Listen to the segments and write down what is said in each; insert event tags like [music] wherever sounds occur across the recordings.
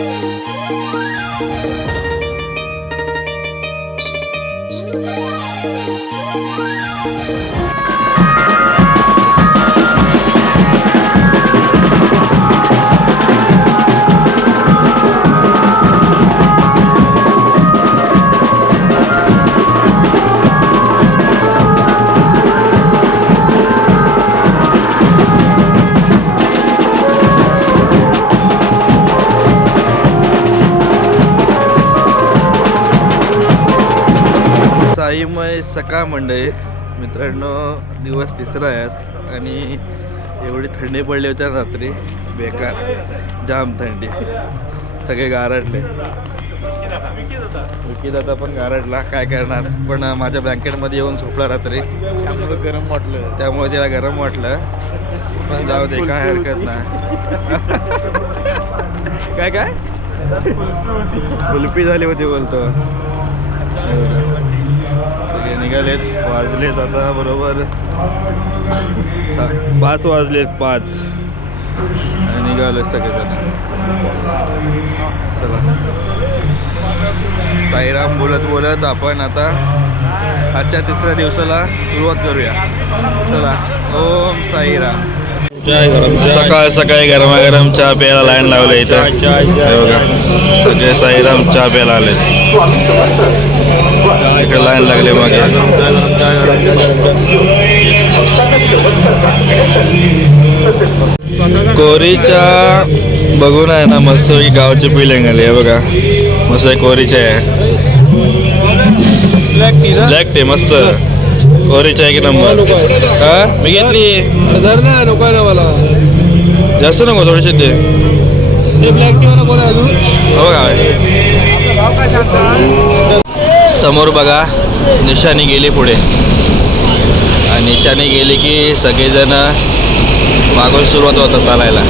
Bye. साईमय सकाळ मंडळी. मित्रांनो दिवस तिसरा आहे आणि एवढी थंडी पडली होती रात्री. बेकार. जाम थंडी. सगळे गारडले. विकी दादा पण गारडला. काय करणार? पण माझ्या ब्लँकेटमध्ये येऊन झोपला रात्री. त्यामुळे गरम वाटलं. त्यामुळे तिला गरम वाटलं. पण जाऊ दे काय हरकत नाही. काय काय? कुल्फी झाली होती बोलतो. निघालेत. वाजलेत आता बरोबर. पाच वाजलेत पाच. निघाले सगळेजण. चला. साईराम बोलत बोलत आपण आता आजच्या तिसऱ्या दिवसाला सुरुवात करूया. चला. ओम साईराम. सकाळ सकाळी गरमागरम चहा प्यायला लाईन लावले इथं. बघा. सगळे साईराम चहा प्यायला आले इकडे लाईन लागले मागे. कोरीच्या बघून आहे ना मस्त गावची पिलिंग आली आहे बघा. मस्त कोरीचे. आहे ब्लॅक टी मस्त कोरीच्या एक नंबर हा? मी घेतली. ना नको ना मला जास्त नको थोडेसे ते. ब्लॅक टी हो बघा समोर बघा निशाणी गेली पुढे. आणि निशाणी गेली की सगळेजण मागून सुरुवात होतं चालायला.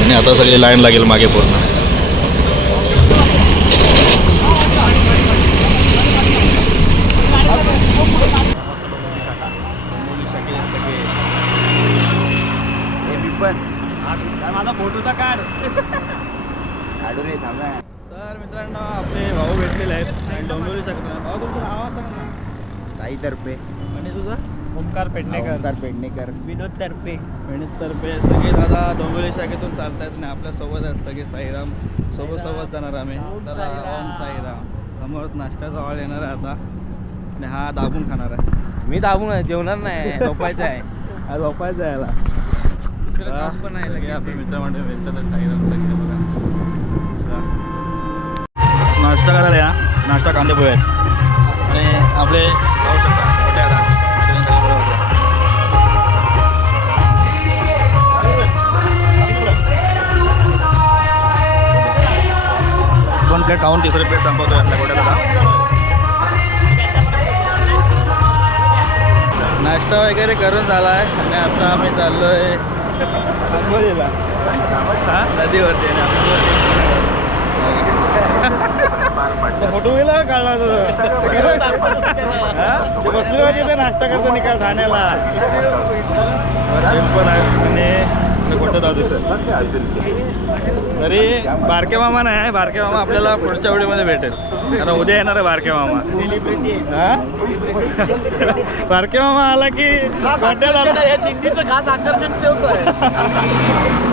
आणि आता सगळी लाईन लागेल मागे पूर्ण. माझा फोटो तर काढ. काढू रे थांबा तर मित्रांनो आपले भाऊ भेटलेले आहेत आणि डोंबिवली शकतो भाऊ तुमचं नाव सांग ना. साई तर्फे आणि तुझं? ओमकार पेडणेकर. पेडणेकर. विनोद तर्फे तर्फे सगळे दादा डोंबिवली शाखेतून चालतायत आणि आपल्यासोबत आहेत सगळे साईराम. सोबत सोबत जाणार आम्ही. चला ओम साईराम. समोर नाश्त्याचा हॉल येणार आहे आता. आणि हा दाबून खाणार आहे. मी दाबून आहे जेवणार नाही. झोपायचं आहे. हा [laughs] झोपायचं आहे याला. दुसरं काम पण आहे सगळे आपले मित्रमंडळ भेटतात साईराम सगळे बघा. चला. नाश्ता करायला या. नाश्ता कांदे पोहे आणि आपले पाहू शकता. मोठे आता दोन प्लेट खाऊन तिसरी प्लेट संपवतो आपल्या गोट्याला नाश्ता वगैरे करून झाला आहे आणि आता आम्ही चाललो आहे आंबोलीला हा? नदीवरती फोटो गेला काढला बसले होते नाश्ता करतो निकाल ठाण्याला. पण आहे आणि कुठं दादू तरी बारके मामा नाही आहे बारके मामा आपल्याला पुढच्या व्हिडिओमध्ये भेटेल. कारण उद्या येणार आहे बारके मामा. सेलिब्रिटी? बारके मामा आला की या दिंडीचं खास आकर्षण तेच आहे.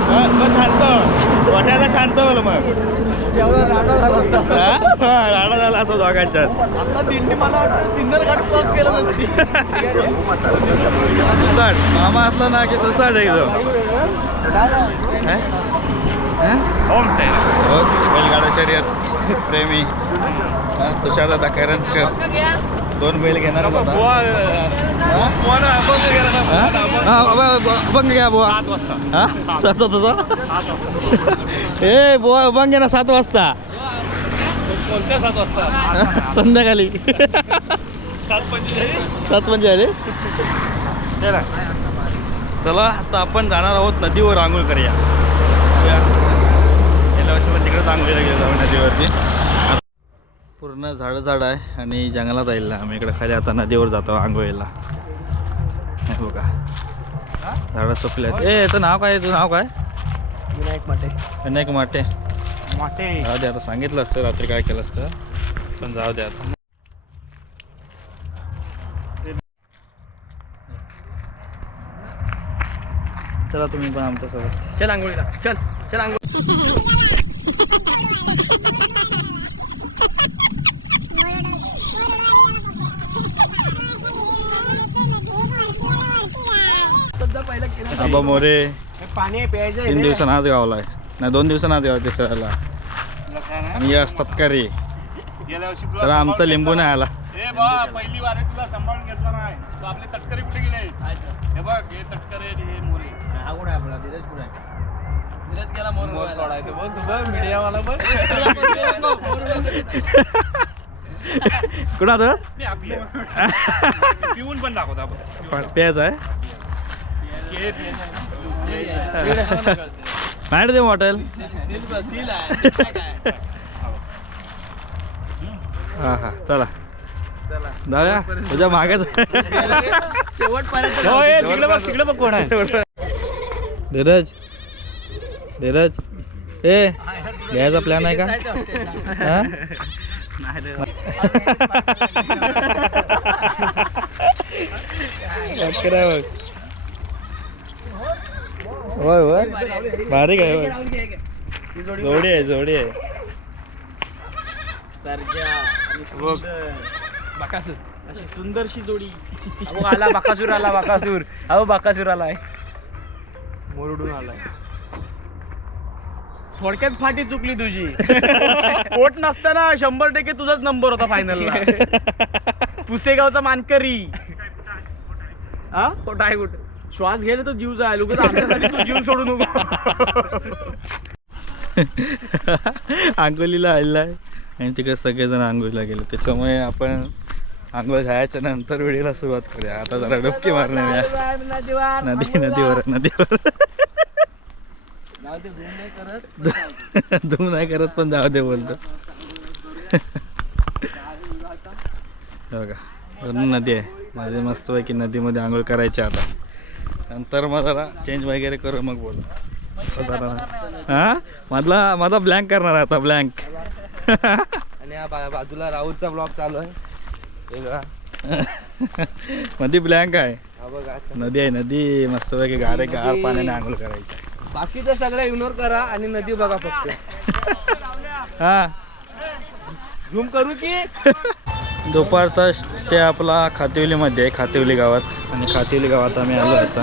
हा, शांत वाट्याला शांत होईल मग. राडा झाला असं दोघांच्यात. आता दिंडी मला वाटतं सिन्नर घाट क्रॉस केला नसती. सुसाट मामा असला ना की सुसाट एकदम हा? हा? हो, बैलगाडा शर्यत प्रेमी. तुषार दादा करंजकर. दोन बैल घेणार होता अभंग घ्या बुवा. हा? सात. वाजता. [laughs] ए बुवा अभंग घ्या ना सात वाजता. [laughs] संध्याकाळी. सात म्हणजे आले चला आता आपण जाणार आहोत नदीवर आंघोळ करूया. या. गेल्या वर्षी पण तिकडेच आंघोळीला गेलो नदीवरती. पूर्ण झाडं झाड आहे आणि जंगलात जाईल आम्ही इकडे खाली आता नदीवर जातो आंघोळीला. हे बघा. झाडं सुकल्यात. ए याचं नाव काय? तुझं नाव काय? विनायक माटे. विनायक माटे. माटे. जाऊ दे आता सांगितलं असतं रात्री काय केलं असतं. पण जाऊ दे आता. चला तुम्ही पण आमच्यासोबत. चल आंघोळीला. चल चल आंघोळ. [laughs] आबा मोरे पाणी प्यायचं तीन दिवसानं आज गावला आहे. नाही दोन दिवसानं आज गाव तिसऱ्याला. आणि हे असतात का रे? गेल्या वर्षी तर आमचा लिंबू नाही आला ए बा पहिली वारे तुला सांभाळून घेतला नाही. तो आपले तटकरे कुठे गेले? हे बघ हे तटकरे आणि हे मोरे. हा कुठे आपला? धीरज कुठे धीरज गेला मोर मोर सोडायचं. बघ तू बघ. मीडियावाला बघ [laughs] कुठं आता? मी आपली [laughs] पिऊन पण दाखवता आपण. प्यायचं आहे? नाही ते हॉटेल हा हा चला। जाऊया तुझ्या मागेच तिकडे बघ तिकडे बघ कोण आहे. धीरज धीरज. ए घ्यायचा प्लॅन आहे का? बघ. होय होय. बारीक आहे होय. जोडी आहे जोडी आहे. सरजा आणि सुंदर. बाकासूर. अशी सुंदरशी जोडी. अहो आला बाकासूर आला बाकासूर. अहो बाकासूर आलाय. मोरडून आलाय. थोडक्यात फाटी चुकली तुझी. पोट नसताना शंभर टक्के तुझाच नंबर होता फायनलला [laughs] पुसेगावचा मानकरी. हा? कुठं आहे कुठं श्वास घ्यायला तर जीव जाय. लोक आमच्यासाठी तू जीव सोडू नको आंघोलीला आलेला आहे आणि तिकडे सगळेजण आंघोलीला गेले. त्याच्यामुळे आपण आंघोळ झाल्याच्यानंतर व्हिडिओला सुरुवात करूया. आता जरा डुबकी मारणार नदी नदीवर नदीवर धूम नाही करत. पण जाऊ दे बोलतो. हे बघा नदी आहे. नदी मस्तपैकी नदीमध्ये आंघोळ करायची आता. नंतर मग जरा चेंज वगैरे करू मग बोलू. हा? मधला माझा ब्लँक करणार आहे आता ब्लँक आणि बाजूला राहुलचा ब्लॉग चालू आहे. मध्ये ब्लँक आहे. नदी आहे नदी. मस्तपैकी गारे गार पाण्याने आंघोळ करायची. बाकीचं सगळं इग्नोर करा आणि नदी बघा फक्त. हा. झूम करू की? [laughs] दुपारचा स्टे आपला खातिवलीमध्ये आहे खातिवली गावात. आणि खातिवली गावात आम्ही आलो आता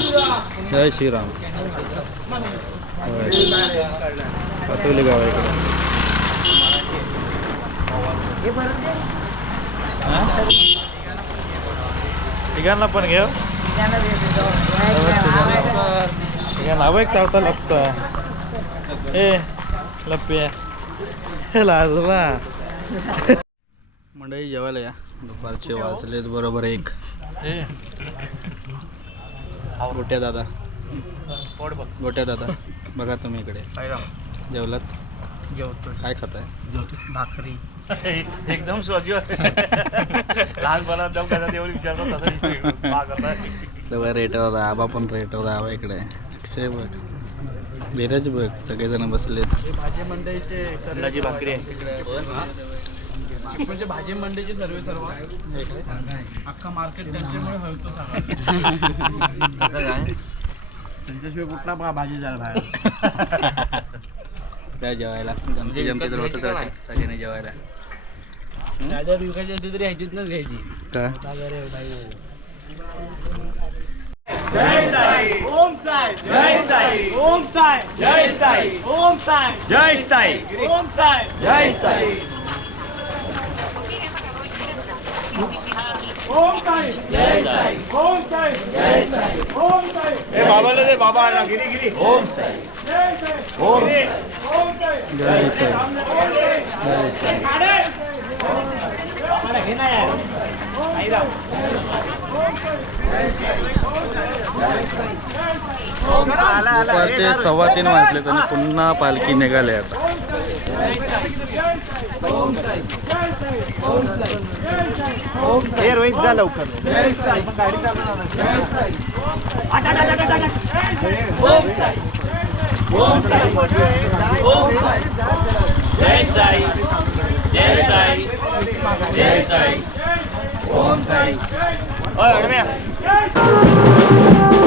जय श्रीराम. खातिवली गाव आहे तिघांना पण घेऊ? तिघांना. हवं एक चावता लागतं ए लप्प्या लाजला मंडळी जेवायला या. दुपारचे वाजलेत बरोबर एक. गोट्या दादा. गोट्या दादा. बघा तुम्ही इकडे. जेवलात? जेवतो. काय खाताय? भाकरी. एकदम सजीव जाऊ विचारतो तेव्हा रेट होता. आबा पण रेट होता आबा इकडे. अक्षय बघ. धीरज बघ. सगळेजण बसलेत. भाजी मंडईचे भाकरी आहे. म्हणजे भाजी मंडईचे सर्व सर्व अख्खा मार्केट त्यांच्यामुळे हळतो त्यांच्याशिवाय कुठला भा- भाजी जायला बाहेर? काय जेवायला. गमती जमती तर होतच राहते. सगळ्यांनी जेवायला. गाड्या विकायची असली तरी ह्याचीच ना घ्यायची. का ओम साई जय साई ओम साई जय साई ओम साई जय साई ओम साई जय साई ओम साई जय साई. बाबाला दे बाबा आला गिरी गिरी ओम साई जय साई ओम ओम साई जय साई दुपारचे सव्वा तीन वाजले आणि पुन्हा पालखी निघाली आता रोहित जा लवकर जय साई जय साई जय साई ओम साई 哎ฮ้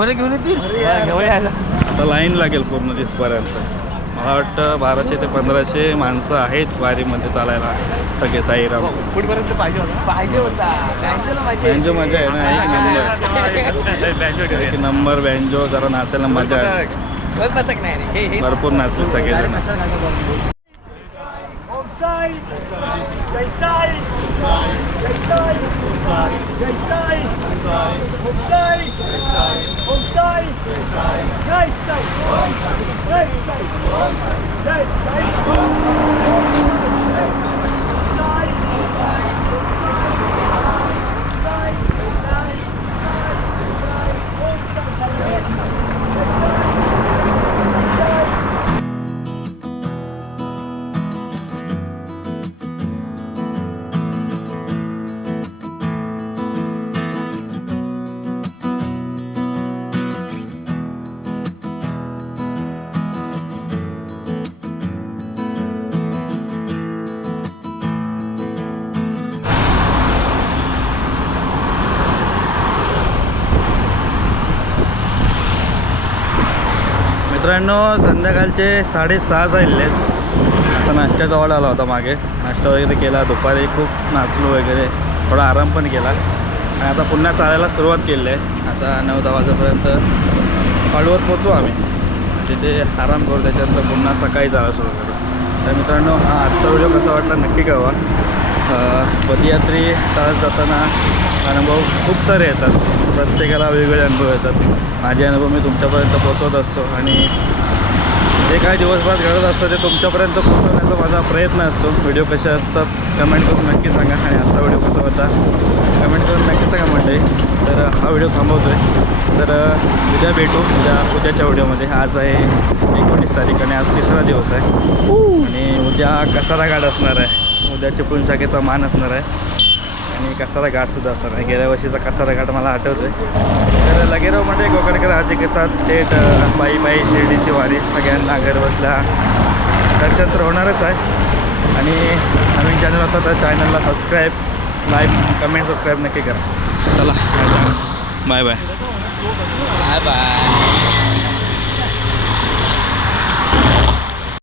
तिथपर्यंत घेऊन येतील? आता लाईन लागेल पूर्ण तिथपर्यंत मला वाटतं बाराशे ते पंधराशे माणसं आहेत वारीमध्ये चालायला. सगळे साईराम. कुठपर्यंत पाहिजे होता. पाहिजे होता. बँजो मजा आहे ना एक नंबर. एक नंबर बँजो जरा नाचायला मजा आहे. हे हे भरपूर नाचले सगळेजण. साई. जय साई. जय साई. जय साई. साई. जय साई जय साई जय साई मित्रांनो संध्याकाळचे साडेसहा झालेले आता नाश्त्याचा ऑर्डर आला होता मागे. नाश्ता वगैरे केला दुपारी खूप नाचलो वगैरे थोडा आराम पण केला. आणि आता पुन्हा चालायला सुरुवात केली आहे. आता नऊ दहा वाजेपर्यंत पाडवत पोचू आम्ही. म्हणजे तिथे आराम करू त्याच्यानंतर पुन्हा सकाळी जायला सुरू करू. तर मित्रांनो हा आजचा व्हिडिओ कसा वाटला नक्की कळवा. पदयात्री चालत जाताना अनुभव खूप सारे येतात. प्रत्येकाला वेगवेगळे अनुभव येतात. माझे अनुभव मी तुमच्यापर्यंत पोचवत असतो आणि जे काय दिवसभरात घडत असतं ते तुमच्यापर्यंत पोहोचवण्याचा माझा प्रयत्न असतो. व्हिडिओ कसे असतात कमेंट करून नक्की सांगा आणि आजचा व्हिडिओ कसा होता कमेंट करून नक्की सांगा मंडळी. तर हा व्हिडिओ थांबवतो आहे तर उद्या भेटू. उद्या उद्याच्या व्हिडिओमध्ये. आज आहे एकोणीस तारीख आणि आज तिसरा दिवस आहे. आणि उद्या कसारा घाट असणार आहे. उद्या चिपळूण शाखेचा मान असणार आहे. आणि कसारा घाटसुद्धा असतात आहे गेल्या वर्षीचा कसारा घाट मला आठवतो आहे तर लगेरावमध्ये म्हणजे कोकणकर आजी के थेट बाई बाई शिर्डीची वारी सगळ्यांना घर बसल्या दर्शन तर होणारच आहे. आणि नवीन चॅनल असतात तर चॅनलला सबस्क्राईब लाईक कमेंट सबस्क्राईब नक्की करा. चला बाय बाय बाय बाय